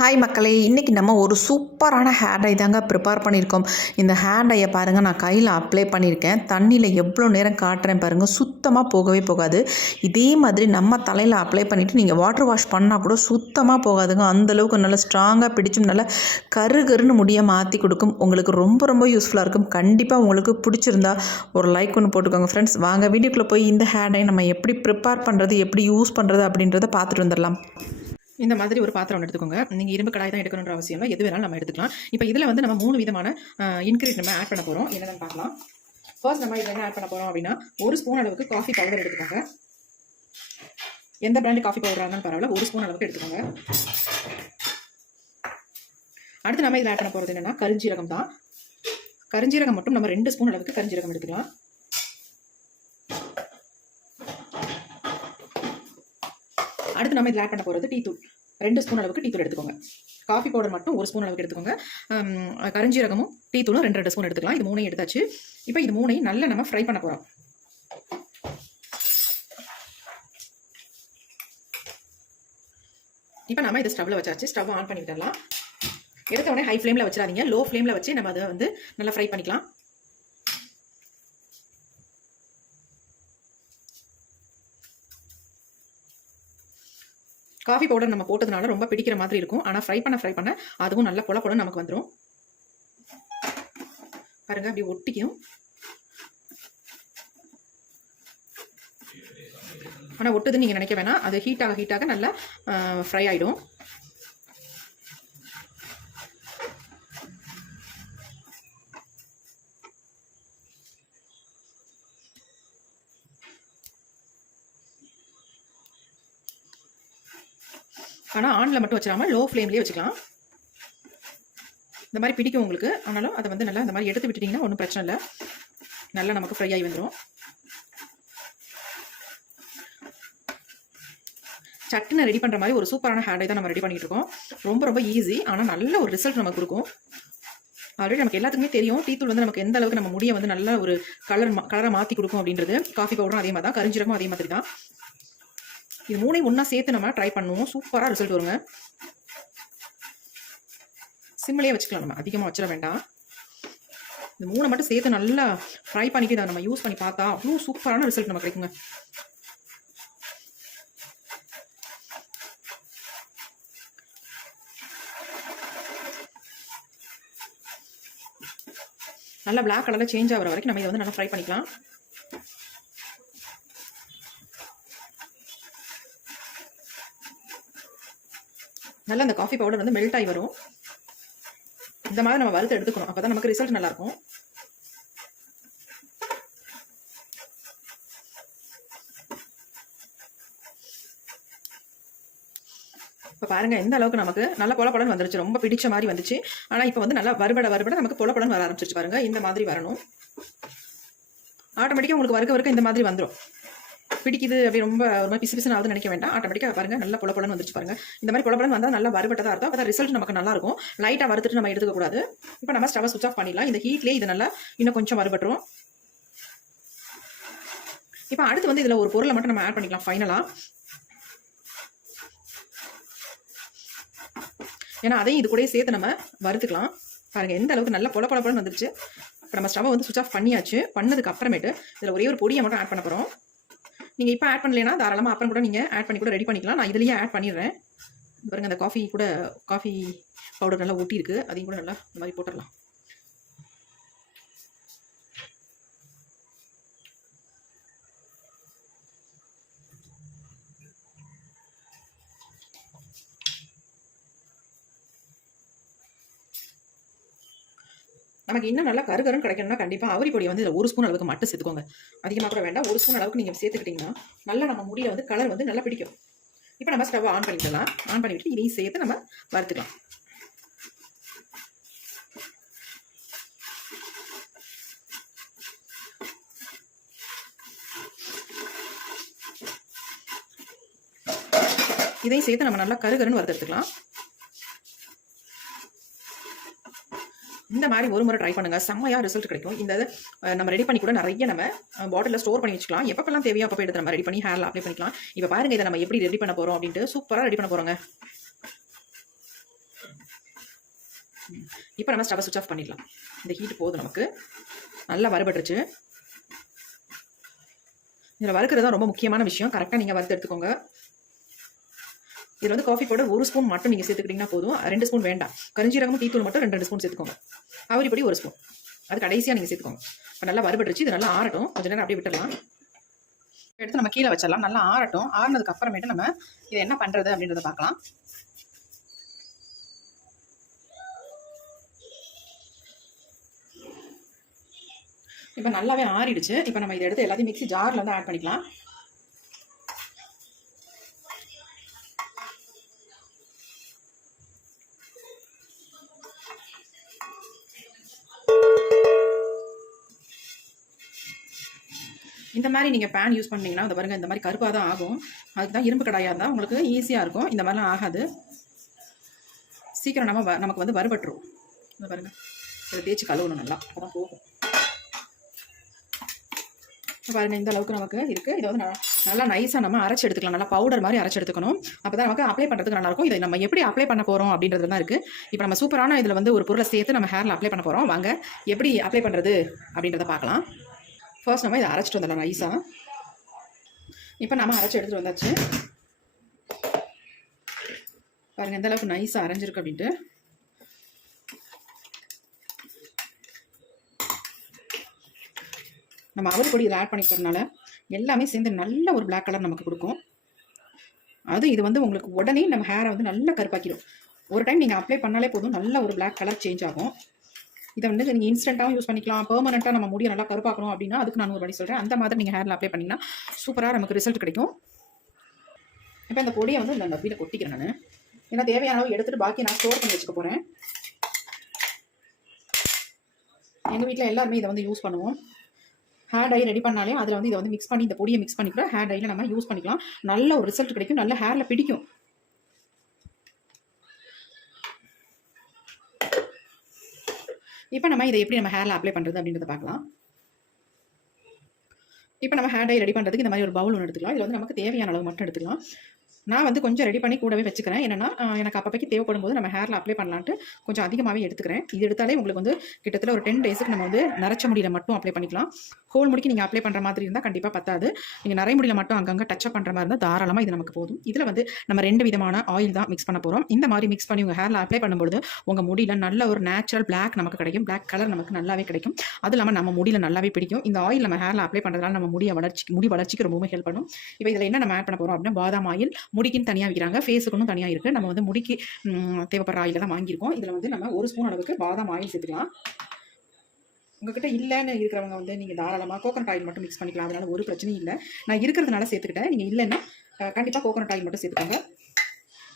hi மக்களே இன்றைக்கி நம்ம ஒரு சூப்பரான ஹேர் டை தாங்க ப்ரிப்பேர் பண்ணியிருக்கோம் இந்த ஹேர் டையை பாருங்கள் நான் கையில் அப்ளை பண்ணியிருக்கேன் தண்ணியில் எவ்வளோ நேரம் காட்டுறேன் பாருங்கள் சுத்தமாக போகவே போகாது இதே மாதிரி நம்ம தலையில் அப்ளை பண்ணிவிட்டு நீங்கள் வாட்டர் வாஷ் பண்ணால் கூட சுத்தமாக போகாதுங்க அந்தளவுக்கு நல்லா ஸ்ட்ராங்காக பிடிச்சும் நல்லா கரு கருன்னு முடிய மாற்றி கொடுக்கும் உங்களுக்கு ரொம்ப ரொம்ப யூஸ்ஃபுல்லாக இருக்கும் கண்டிப்பாக உங்களுக்கு பிடிச்சிருந்தா ஒரு லைக் ஒன்று போட்டுக்கோங்க ஃப்ரெண்ட்ஸ் வாங்க வீடியோக்குள்ளே போய் இந்த ஹேர் டை நம்ம எப்படி ப்ரிப்பேர் பண்ணுறது எப்படி யூஸ் பண்ணுறது அப்படின்றத பார்த்துட்டு வந்துடலாம் இந்த மாதிரி ஒரு பாத்திரம் எடுத்துக்கோங்க நீங்கள் இரும்பு கடாய் தான் எடுக்கணுன்ற அவசியம் இல்லை எது வேணாலும் நம்ம எடுத்துக்கலாம் இப்போ இதில் வந்து நம்ம மூணு விதமான இன்க்ரீட் நம்ம ஆட் பண்ண போகிறோம் என்னென்னு பார்க்கலாம் ஃபர்ஸ்ட் நம்ம இதில் என்ன ஆட் பண்ண போகிறோம் அப்படின்னா ஒரு ஸ்பூன் அளவுக்கு காஃபி பவுடர் எடுத்துக்கோங்க எந்த பிராண்ட் காஃபி பவுடர் இருந்தாலும் பரவாயில்ல ஒரு ஸ்பூன் அளவுக்கு எடுத்துக்கோங்க அடுத்து நம்ம இதில் ஆட் பண்ண போகிறது என்னென்னா கருஞ்சீரகம் தான் கருஞ்சீரகம் மட்டும் நம்ம ரெண்டு ஸ்பூன் அளவுக்கு கருஞ்சீரகம் எடுத்துக்கலாம் நம்ம இதில் ஆட் பண்ண போகிறது டீ தூள் ரெண்டு ஸ்பூன் அளவுக்கு டீ தூள் எடுத்துக்கோங்க காஃபி பவுடர் மட்டும் ஒரு ஸ்பூன் அளவுக்கு எடுத்துக்கோங்க கரஞ்சீரகமும் டீ தூளும் ரெண்டு ரெண்டு ஸ்பூன் எடுத்துக்கலாம் இது மூணையும் எடுத்தாச்சு இப்போ இது மூணையும் நல்லா நம்ம ஃப்ரை பண்ண போகிறோம் இப்போ நம்ம இதை ஸ்டவ்வில் வச்சாச்சு ஸ்டவ் ஆன் பண்ணி விடலாம் எடுத்த உடனே ஹை ஃப்ளேமில் வச்சிடாதீங்க லோ ஃப்ளேமில் வச்சு நம்ம அதை வந்து நல்லா ஃப்ரை பண்ணிக்கலாம் காஃபி பவுடர் நம்ம போட்டதுனால ரொம்ப பிடிக்கிற மாதிரி இருக்கும் ஆனால் ஃப்ரை பண்ண ஃப்ரை பண்ண அதுவும் நல்லா பொல பொல நமக்கு வந்துடும் பாருங்க அப்படி ஒட்டிக்கும் ஆனால் ஒட்டுதுன்னு நீங்கள் நினைக்க வேணாம் அது ஹீட்டாக ஹீட்டாக நல்லா ஃப்ரை ஆகிடும் ஆனால் ஆனில் மட்டும் வச்சிடாமல் லோ ஃப்ளேம்லேயே வச்சுக்கலாம் இந்த மாதிரி பிடிக்கும் உங்களுக்கு ஆனாலும் அதை வந்து நல்லா இந்த மாதிரி எடுத்து விட்டுட்டிங்கன்னா ஒன்றும் பிரச்சனை இல்லை நல்லா நமக்கு ஃப்ரை ஆகி வந்துடும் சட்டினை ரெடி பண்ணுற மாதிரி ஒரு சூப்பரான ஹேண்டை தான் நம்ம ரெடி பண்ணிகிட்டு இருக்கோம் ரொம்ப ரொம்ப ஈஸி ஆனால் நல்ல ஒரு ரிசல்ட் நமக்கு கொடுக்கும் ஆல்ரெடி நமக்கு எல்லாத்துக்குமே தெரியும் டீத்தூள் வந்து நமக்கு எந்த அளவுக்கு நம்ம முடியை வந்து நல்ல ஒரு கலர் கலரை மாற்றி கொடுக்கும் அப்படின்றது காஃபி பவுடரும் அதே மாதிரி தான் கரிஞ்சீரகம் அதே மாதிரி தான் இது மூணையும் ஒன்றா சேர்த்து நம்ம ட்ரை பண்ணுவோம் சூப்பராக ரிசல்ட் வருங்க சிம்மிலே வச்சுக்கலாம் நம்ம அதிகமாக வச்சிட வேண்டாம் இந்த மூணை மட்டும் சேர்த்து நல்லா ஃப்ரை பண்ணிட்டு நம்ம யூஸ் பண்ணி பார்த்தா அவ்வளோ சூப்பரான ரிசல்ட் நம்ம கிடைக்குங்க நல்லா பிளாக் கலரில் சேஞ்ச் ஆகிற வரைக்கும் நம்ம இதை வந்து நல்லா ஃப்ரை பண்ணிக்கலாம் நல்லா அந்த காஃபி பவுடர் வந்து மெல்ட் ஆகி வரும் இந்த மாதிரி நம்ம வறுத்து எடுத்துக்கணும் அப்போ தான் நமக்கு ரிசல்ட் நல்லாயிருக்கும் இப்போ பாருங்க எந்த அளவுக்கு நமக்கு நல்ல பொலப்படன் வந்துருச்சு ரொம்ப பிடிச்ச மாதிரி வந்துச்சு ஆனால் இப்போ வந்து நல்லா வருபட வருபட நமக்கு பொலப்படன் வர ஆரம்பிச்சிருச்சு பாருங்க இந்த மாதிரி வரணும் ஆட்டோமேட்டிக்காக உங்களுக்கு வறுக்க வறுக்க இந்த மாதிரி வந்துடும் பிடிக்குது அப்படி ரொம்ப ஒரு மாதிரி பிசு பிசுன்னு ஆகுதுன்னு நினைக்க வேண்டாம் ஆட்டோமேட்டிக்காக பாருங்க நல்லா புலப்பலன்னு வந்துருச்சு பாருங்க இந்த மாதிரி புலப்பலன் வந்தால் நல்லா வறுபட்டதாக இருக்கும் அதாவது ரிசல்ட் நமக்கு நல்லா இருக்கும் லைட்டாக வறுத்துட்டு நம்ம எடுத்துக்கக்கூடாது இப்போ நம்ம ஸ்டவ் சுவிச் ஆஃப் பண்ணிடலாம் இந்த ஹீட்லேயே இது நல்லா இன்னும் கொஞ்சம் வறுபட்டுரும் இப்போ அடுத்து வந்து இதில் ஒரு பொருளை மட்டும் நம்ம ஆட் பண்ணிக்கலாம் ஃபைனலாக ஏன்னா அதையும் இது கூட சேர்த்து நம்ம வறுத்துக்கலாம் பாருங்கள் எந்த அளவுக்கு நல்ல பொல பொலப்பலன்னு வந்துருச்சு இப்போ நம்ம ஸ்டவ்வை வந்து சுவிச் ஆஃப் பண்ணியாச்சு பண்ணதுக்கு அப்புறமேட்டு இதில் ஒரே ஒரு பொடியை மட்டும் ஆட் பண்ண போகிறோம் நீங்கள் இப்போ ஆட் பண்ணலைன்னா தாராளமாக அப்புறம் கூட நீங்கள் ஆட் பண்ணி கூட ரெடி பண்ணிக்கலாம் நான் இதுலேயே ஆட் பண்ணிடுறேன் பாருங்கள் அந்த காஃபி கூட காஃபி பவுடர் நல்லா ஒட்டியிருக்கு அதையும் கூட நல்லா இந்த மாதிரி போட்டுடலாம் நமக்கு இன்னும் நல்லா கருகரும் கிடைக்கணும்னா கண்டிப்பாக அவரி பொடியை வந்து ஒரு ஸ்பூன் அளவுக்கு மட்டும் சேர்த்துக்கோங்க அதிகமாக கூட வேண்டாம் ஒரு ஸ்பூன் அளவுக்கு நீங்கள் சேர்த்துக்கிட்டிங்கன்னா நல்லா நம்ம முடியில் வந்து கலர் வந்து நல்லா பிடிக்கும் இப்போ நம்ம ஸ்டவ் ஆன் பண்ணிக்கலாம் ஆன் பண்ணிவிட்டு இதையும் சேர்த்து நம்ம வறுத்துக்கலாம் இதையும் சேர்த்து நம்ம நல்லா கருகருன்னு வறுத்து எடுத்துக்கலாம் இந்த மாதிரி ஒரு முறை ட்ரை பண்ணுங்க செம்மையா ரிசல்ட் கிடைக்கும் இந்த நம்ம ரெடி பண்ணி கூட நிறைய நம்ம பாட்டில் ஸ்டோர் பண்ணி வச்சுக்கலாம் எப்பப்பெல்லாம் தேவையோ அப்போ எடுத்து நம்ம ரெடி பண்ணி ஹேர்ல அப்ளை பண்ணிக்கலாம் இப்போ பாருங்கள் இதை நம்ம எப்படி ரெடி பண்ண போகிறோம் அப்படின்ட்டு சூப்பராக ரெடி பண்ண போகிறோங்க இப்போ நம்ம ஸ்டவ் சுவிச் ஆஃப் பண்ணிடலாம் இந்த ஹீட் போதும் நமக்கு நல்லா வரப்பட்டுருச்சு இதில் வறுக்கிறது தான் ரொம்ப முக்கியமான விஷயம் கரெக்டாக நீங்கள் வறுத்து எடுத்துக்கோங்க இதில் வந்து காஃபி பவுடர் ஒரு ஸ்பூன் மட்டும் நீங்கள் சேர்த்துக்கிட்டிங்கன்னா போதும் ரெண்டு ஸ்பூன் வேண்டாம் டீ தூள் மட்டும் ரெண்டு ரெண்டு ஸ்பூன் சேர்த்துக்கோங்க அவரிப்படி ஒரு ஸ்பூன் அது கடைசியாக நீங்கள் சேர்த்துக்கோங்க இப்போ நல்லா வறுபட்டுருச்சு இது நல்லா ஆறட்டும் கொஞ்சம் நேரம் அப்படியே விட்டுலாம் எடுத்து நம்ம கீழே வச்சிடலாம் நல்லா ஆறட்டும் ஆறினதுக்கு அப்புறமேட்டு நம்ம இதை என்ன பண்ணுறது அப்படின்றத பார்க்கலாம் இப்போ நல்லாவே ஆறிடுச்சு இப்போ நம்ம இதை எடுத்து எல்லாத்தையும் மிக்சி ஜாரில் வந்து ஆட் பண்ணிக்கலாம் மாதிரி நீங்கள் பேன் யூஸ் பண்ணிங்கன்னா அதை பாருங்கள் இந்த மாதிரி கருப்பாக தான் ஆகும் அதுக்கு தான் இரும்பு கடாயாக இருந்தால் உங்களுக்கு ஈஸியாக இருக்கும் இந்த மாதிரிலாம் ஆகாது சீக்கிரம் நம்ம நமக்கு வந்து வறுபட்டுரும் இந்த பாருங்கள் இதை தேய்ச்சி கழுவணும் நல்லா அப்போ போகும் பாருங்கள் இந்த அளவுக்கு நமக்கு இருக்குது இதை வந்து நல்லா நைஸாக நம்ம அரைச்சி எடுத்துக்கலாம் நல்லா பவுடர் மாதிரி அரைச்சி எடுத்துக்கணும் அப்போ தான் நமக்கு அப்ளை பண்ணுறதுக்கு நல்லாயிருக்கும் இதை நம்ம எப்படி அப்ளை பண்ண போகிறோம் அப்படின்றது தான் இருக்குது இப்போ நம்ம சூப்பரான இதில் வந்து ஒரு பொருளை சேர்த்து நம்ம ஹேரில் அப்ளை பண்ண போகிறோம் வாங்க எப்படி அப்ளை பண்ணுறது அப்படின்றத பார்க்கலாம் ஃபர்ஸ்ட் நம்ம இதை அரைச்சிட்டு வந்துடலாம் நைஸாக இப்போ நம்ம அரைச்சி எடுத்துகிட்டு வந்தாச்சு பாருங்க எந்த அளவுக்கு நைஸாக அரைஞ்சிருக்கு அப்படின்ட்டு நம்ம அவர் பொடி இதில் ஆட் பண்ணிக்கிறதுனால எல்லாமே சேர்ந்து நல்ல ஒரு பிளாக் கலர் நமக்கு கொடுக்கும் அது இது வந்து உங்களுக்கு உடனே நம்ம ஹேரை வந்து நல்லா கருப்பாக்கிடும் ஒரு டைம் நீங்கள் அப்ளை பண்ணாலே போதும் நல்ல ஒரு பிளாக் கலர் சேஞ்ச் ஆகும் இதை வந்து நீங்கள் இன்ஸ்டண்ட்டாகவும் யூஸ் பண்ணிக்கலாம் பெர்மனெண்ட்டாக நம்ம முடிய நல்லா கருப்பாக்கணும் அப்படின்னா அதுக்கு நான் ஒரு வழி சொல்கிறேன் அந்த மாதிரி நீங்கள் ஹேரில் அப்ளை பண்ணிங்கன்னா சூப்பராக நமக்கு ரிசல்ட் கிடைக்கும் இப்போ இந்த பொடியை வந்து இந்த டப்பியில் கொட்டிக்கிறேன் நான் ஏன்னா தேவையான அளவு எடுத்துகிட்டு பாக்கி நான் ஸ்டோர் பண்ணி வச்சுக்க போகிறேன் எங்கள் வீட்டில் எல்லாருமே இதை வந்து யூஸ் பண்ணுவோம் ஹேர் டை ரெடி பண்ணாலே அதில் வந்து இதை வந்து மிக்ஸ் பண்ணி இந்த பொடியை மிக்ஸ் பண்ணிக்கிறோம் ஹேர் டையில் நம்ம யூஸ் பண்ணிக்கலாம் நல்ல ஒரு ரிசல்ட் கிடைக்கும் நல்ல ஹேரில் பிடிக்கும் இப்போ நம்ம இதை எப்படி நம்ம ஹேரில் அப்ளை பண்ணுறது அப்படின்றத பார்க்கலாம் இப்போ நம்ம ஹேர் டை ரெடி பண்ணுறதுக்கு இந்த மாதிரி ஒரு பவுல் ஒன்று எடுத்துக்கலாம் இது வந்து நமக்கு தேவையான அளவு மட்டும் எடுத்துக்கலாம் நான் வந்து கொஞ்சம் ரெடி பண்ணி கூடவே வச்சுக்கிறேன் என்னன்னா எனக்கு அப்பப்பைக்கு தேவைப்படும் போது நம்ம ஹேரில் அப்ளை பண்ணலான்ட்டு கொஞ்சம் அதிகமாகவே எடுத்துக்கிறேன் இது எடுத்தாலே உங்களுக்கு வந்து கிட்டத்தட்ட ஒரு டென் டேஸுக்கு நம்ம வந்து நரைச்ச முடியில் மட்டும் அப்ளை பண்ணிக்கலாம் ஹோல் முடிக்கு நீங்கள் அப்ளை பண்ணுற மாதிரி இருந்தால் கண்டிப்பாக பத்தாது நீங்கள் நிறைய முடியில் மட்டும் அங்கங்கே டச்சப் பண்ணுற மாதிரி இருந்தால் தாராளமாக இது நமக்கு போதும் இதில் வந்து நம்ம ரெண்டு விதமான ஆயில் தான் மிக்ஸ் பண்ண போகிறோம் இந்த மாதிரி மிக்ஸ் பண்ணி உங்கள் ஹேரில் அப்ளை பண்ணும்போது உங்கள் முடியில் நல்ல ஒரு நேச்சுரல் பிளாக் நமக்கு கிடைக்கும் பிளாக் கலர் நமக்கு நல்லாவே கிடைக்கும் அது இல்லாமல் நம்ம முடியில் நல்லாவே பிடிக்கும் இந்த ஆயில் நம்ம ஹேரில் அப்ளை பண்ணுறதுனால நம்ம முடிய வளர்ச்சி முடி வளர்ச்சிக்கு ரொம்பவே ஹெல்ப் பண்ணும் இப்போ இதில் என்ன நம்ம ஆட் பண்ண போகிறோம் அப்படின்னா பாதாம் ஆயில் முடிக்குன்னு தனியாக விற்கிறாங்க ஃபேஸுக்குன்னு தனியாக இருக்குது நம்ம வந்து முடிக்கு தேவைப்படுற ஆயில் தான் வாங்கியிருக்கோம் இதில் வந்து நம்ம ஒரு ஸ்பூன் அளவுக்கு பாதாம் ஆயில் சேர்த்துக்கலாம் உங்ககிட்ட இல்லைன்னு இருக்கிறவங்க வந்து நீங்கள் தாராளமாக கோகனட் ஆயில் மட்டும் மிக்ஸ் பண்ணிக்கலாம் அதனால் ஒரு பிரச்சனையும் இல்லை நான் இருக்கிறதுனால சேர்த்துக்கிட்டேன் நீங்கள் இல்லைன்னா கண்டிப்பாக கோகனட் ஆயில் மட்டும் சேர்த்துக்கோங்க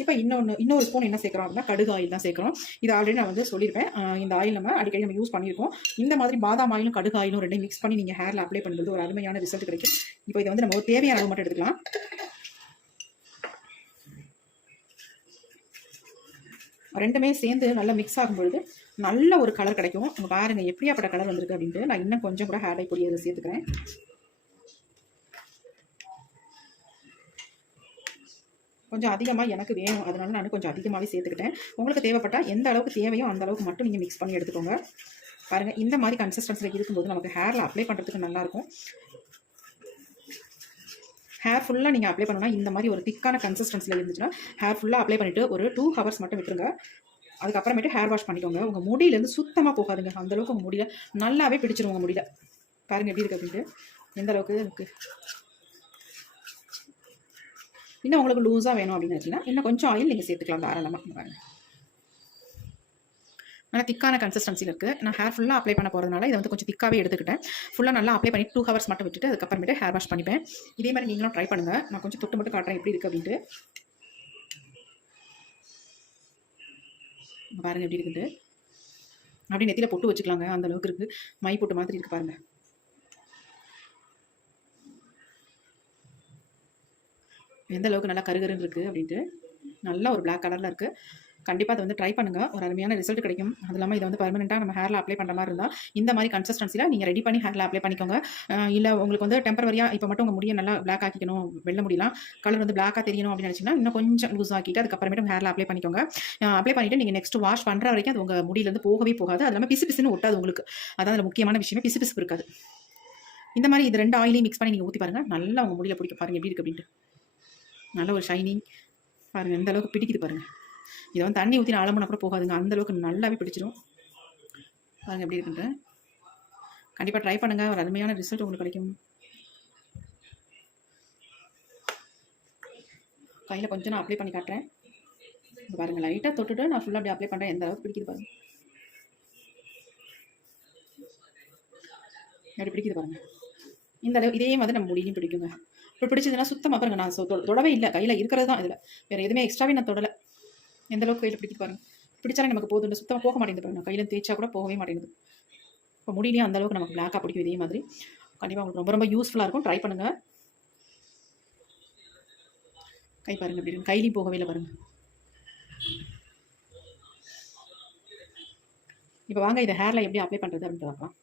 இப்போ இன்னொன்று இன்னொரு ஸ்பூன் என்ன சேர்க்குறோம் அப்படின்னா கடுகு ஆயில் தான் சேர்க்குறோம் இது ஆல்ரெடி நான் வந்து சொல்லியிருப்பேன் இந்த ஆயில் நம்ம அடிக்கடி நம்ம யூஸ் பண்ணியிருக்கோம் இந்த மாதிரி பாதாம் ஆயிலும் கடுகு ஆயிலும் ரெண்டையும் மிக்ஸ் பண்ணி நீங்கள் ஹேரில் அப்ளை பண்ணுறது ஒரு அருமையான ரிசல்ட் கிடைக்கும் இப்போ இதை வந்து நம்ம தேவையான அளவு மட்டும் எடுத்துக்கலாம் ரெண்டுமே சேர்ந்து நல்லா மிக்ஸ் ஆகும்பொழுது நல்ல ஒரு கலர் கிடைக்கும் உங்கள் பாருங்கள் எப்படியாப்பட்ட கலர் வந்திருக்கு அப்படின்ட்டு நான் இன்னும் கொஞ்சம் கூட ஹேட் ஆகி சேர்த்துக்கிறேன் கொஞ்சம் அதிகமாக எனக்கு வேணும் அதனால நான் கொஞ்சம் அதிகமாகவே சேர்த்துக்கிட்டேன் உங்களுக்கு தேவைப்பட்டால் எந்த அளவுக்கு தேவையோ அந்த அளவுக்கு மட்டும் நீங்கள் மிக்ஸ் பண்ணி எடுத்துக்கோங்க பாருங்கள் இந்த மாதிரி கன்சிஸ்டன்சியில் இருக்கும்போது நமக்கு ஹேரில் அப்ளை பண்ணுறதுக்கு நல்லாயிருக்கும் ஹேர் ஃபுல்லாக நீங்கள் அப்ளை பண்ணணும்னா இந்த மாதிரி ஒரு திக்கான கன்சிஸ்டன்சியில் இருந்துச்சுன்னா ஹேர் ஃபுல்லாக அப்ளை பண்ணிவிட்டு ஒரு டூ ஹவர்ஸ் மட்டும் விட்டுருங்க அதுக்கப்புறமேட்டு ஹேர் வாஷ் பண்ணிக்கோங்க உங்கள் முடியிலேருந்து சுத்தமாக போகாதுங்க அந்தளவுக்கு உங்கள் முடியல நல்லாவே பிடிச்சிரும் உங்கள் முடியல பாருங்கள் எப்படி இருக்குது அப்படின்ட்டு எந்த அளவுக்கு இருக்குது இன்னும் உங்களுக்கு லூஸாக வேணும் அப்படின்னு வச்சுன்னா இன்னும் கொஞ்சம் ஆயில் நீங்கள் சேர்த்துக்கலாம் தாராளமாக பாருங்கள் நல்லா திக்கான கன்சிஸ்டன்சியில் இருக்குது நான் ஹேர் ஃபுல்லாக அப்ளை பண்ண போகிறதுனால இதை வந்து கொஞ்சம் திக்காகவே எடுத்துக்கிட்டேன் ஃபுல்லாக நல்லா அப்ளை பண்ணி டூ ஹவர்ஸ் மட்டும் விட்டுட்டு அதுக்கப்புறமேட்டு ஹேர் வாஷ் பண்ணிப்பேன் இதே மாதிரி நீங்களும் ட்ரை பண்ணுங்கள் நான் கொஞ்சம் தொட்டு மட்டும் காட்டுறேன் எப்படி இருக்குது அப்படின்ட்டு பாருங்கள் எப்படி இருக்குது அப்படி நெத்தியில் பொட்டு வச்சுக்கலாங்க அந்த அளவுக்கு இருக்குது மை போட்டு மாதிரி இருக்குது பாருங்கள் எந்த அளவுக்கு நல்லா கருகருன்னு இருக்குது அப்படின்ட்டு நல்லா ஒரு பிளாக் கலரில் இருக்குது கண்டிப்பாக அதை வந்து ட்ரை பண்ணுங்கள் ஒரு அருமையான ரிசல்ட் கிடைக்கும் அது இல்லாமல் இதை வந்து பர்மனெண்ட்டாக நம்ம ஹேரில் அப்ளை பண்ணுற மாதிரி இருந்தால் இந்த மாதிரி கன்சிஸ்டன்சியில் நீங்கள் ரெடி பண்ணி ஹேரில் அப்ளை பண்ணிக்கோங்க இல்லை உங்களுக்கு வந்து டெம்பரவரியாக இப்போ மட்டும் உங்கள் முடிய நல்லா பிளாக் ஆக்கிக்கணும் வெள்ள முடியலாம் கலர் வந்து பிளாக்காக தெரியணும் அப்படின்னு நினச்சிங்கன்னா இன்னும் கொஞ்சம் லூஸ் ஆக்கிட்டு அதுக்கப்புறமேட்டும் ஹேரில் அப்ளை பண்ணிக்கோங்க அப்ளை பண்ணிவிட்டு நீங்கள் நெக்ஸ்ட் வாஷ் பண்ணுற வரைக்கும் அது உங்கள் முடியிலேருந்து போகவே போகாது அது இல்லாமல் பிசு பிசுன்னு ஒட்டாது உங்களுக்கு அதான் முக்கியமான விஷயமே பிசு பிசுப்பு இருக்காது இந்த மாதிரி இது ரெண்டு ஆயிலையும் மிக்ஸ் பண்ணி நீங்கள் ஊற்றி பாருங்கள் நல்லா உங்கள் முடியல பிடிக்க பாருங்கள் எப்படி இருக்குது அப்படின்ட்டு நல்ல ஒரு ஷைனிங் பாருங்கள் எந்த அளவுக்கு பிடிக்குது பாருங்கள் இதை வந்து தண்ணி ஊற்றி ஆழமான கூட போகாதுங்க அந்த அளவுக்கு நல்லாவே பிடிச்சிடும் பாருங்க எப்படி இருக்குன்ட்டு கண்டிப்பாக ட்ரை பண்ணுங்க ஒரு அருமையான ரிசல்ட் உங்களுக்கு கிடைக்கும் கையில் கொஞ்சம் நான் அப்ளை பண்ணி காட்டுறேன் பாருங்க லைட்டாக தொட்டுட்டு நான் ஃபுல்லாக அப்படி அப்ளை பண்ணுறேன் எந்த அளவுக்கு பிடிக்குது பாருங்க அப்படி பிடிக்குது பாருங்க இந்த அளவு இதே மாதிரி நம்ம முடியும் பிடிக்குங்க இப்போ பிடிச்சதுன்னா சுத்தமாக பாருங்க நான் தொடவே இல்லை கையில் இருக்கிறது தான் இதில் வேறு எதுவுமே எக்ஸ்ட்ராவே நான் தொடல எந்த அளவுக்கு கையில் பிடிக்குது பாருங்க பிடிச்சாலே நமக்கு போதும் சுத்தமாக போக மாட்டேங்குது பாருங்க கையில் தேய்ச்சா கூட போகவே மாட்டேங்குது இப்போ முடியலையே அந்த அளவுக்கு நமக்கு பிளாக்காக பிடிக்கும் இதே மாதிரி கண்டிப்பாக உங்களுக்கு ரொம்ப ரொம்ப யூஸ்ஃபுல்லாக இருக்கும் ட்ரை பண்ணுங்கள் கை பாருங்கள் அப்படி கையிலையும் போகவே இல்லை பாருங்கள் இப்போ வாங்க இதை ஹேரில் எப்படி அப்ளை பண்ணுறது அப்படின்னு பார்க்கலாம்